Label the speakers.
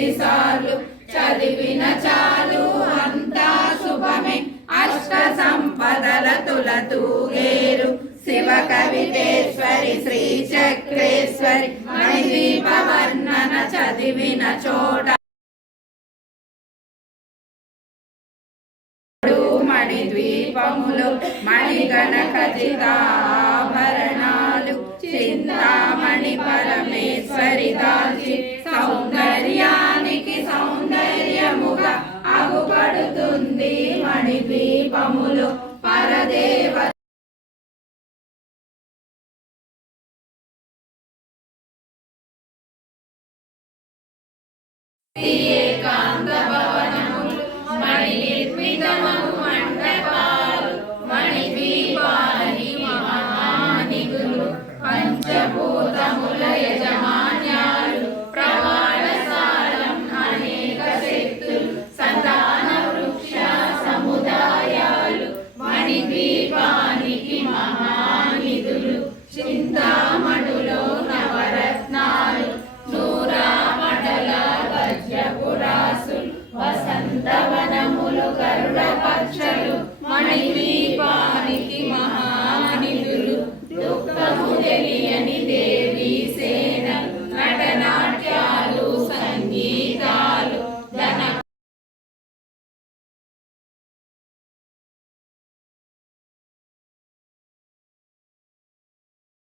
Speaker 1: ఎనిమిది సార్లు చదివిన చాలు అంతా శుభమే. అష్ట సంపదల తులతూగేరు. శివ కవితేశ్వరి శ్రీ చక్రేశ్వరి మణిదీప వర్ణన చదివిన చోట. మణిద్వీపములు మణిగణ ఖచ్చితాభరణాలు చింతామణి పరమేశ్వరి దీపములు పరదేవ ఏకాంత